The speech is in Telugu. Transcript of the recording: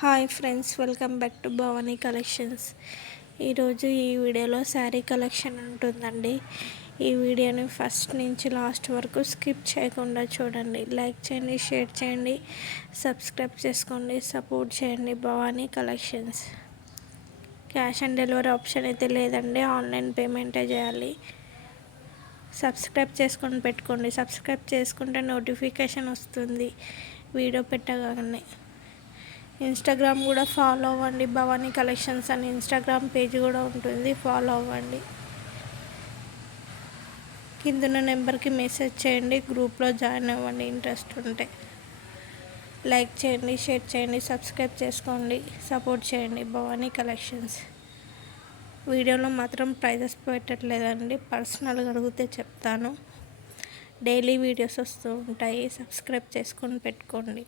Hi friends, welcome back to Bhavani collections. ఈరోజు ఈ వీడియోలో శారీ కలెక్షన్ ఉంటుందండి. ఈ వీడియోని ఫస్ట్ నుంచి లాస్ట్ వరకు స్కిప్ చేయకుండా చూడండి. లైక్ చేయండి, షేర్ చేయండి, సబ్స్క్రైబ్ చేసుకోండి, సపోర్ట్ చేయండి. Bhavani collections. Cash on delivery option అయితే లేదండి, ఆన్లైన్ పేమెంటే చేయాలి. సబ్స్క్రైబ్ చేసుకొని పెట్టుకోండి. సబ్స్క్రైబ్ చేసుకుంటే నోటిఫికేషన్ వస్తుంది వీడియో పెట్టగానే. ఇన్స్టాగ్రామ్ కూడా ఫాలో అవ్వండి, భవానీ కలెక్షన్స్ అని ఇన్స్టాగ్రామ్ పేజ్ కూడా ఉంటుంది, ఫాలో అవ్వండి. కిందున్న నెంబర్కి మెసేజ్ చేయండి, గ్రూప్లో జాయిన్ అవ్వండి ఇంట్రెస్ట్ ఉంటే. లైక్ చేయండి, షేర్ చేయండి, సబ్స్క్రైబ్ చేసుకోండి, సపోర్ట్ చేయండి. భవానీ కలెక్షన్స్. వీడియోలో మాత్రం ప్రైజెస్ పెట్టట్లేదండి, పర్సనల్గా అడిగితే చెప్తాను. డైలీ వీడియోస్ వస్తూ ఉంటాయి, సబ్స్క్రైబ్ చేసుకొని పెట్టుకోండి.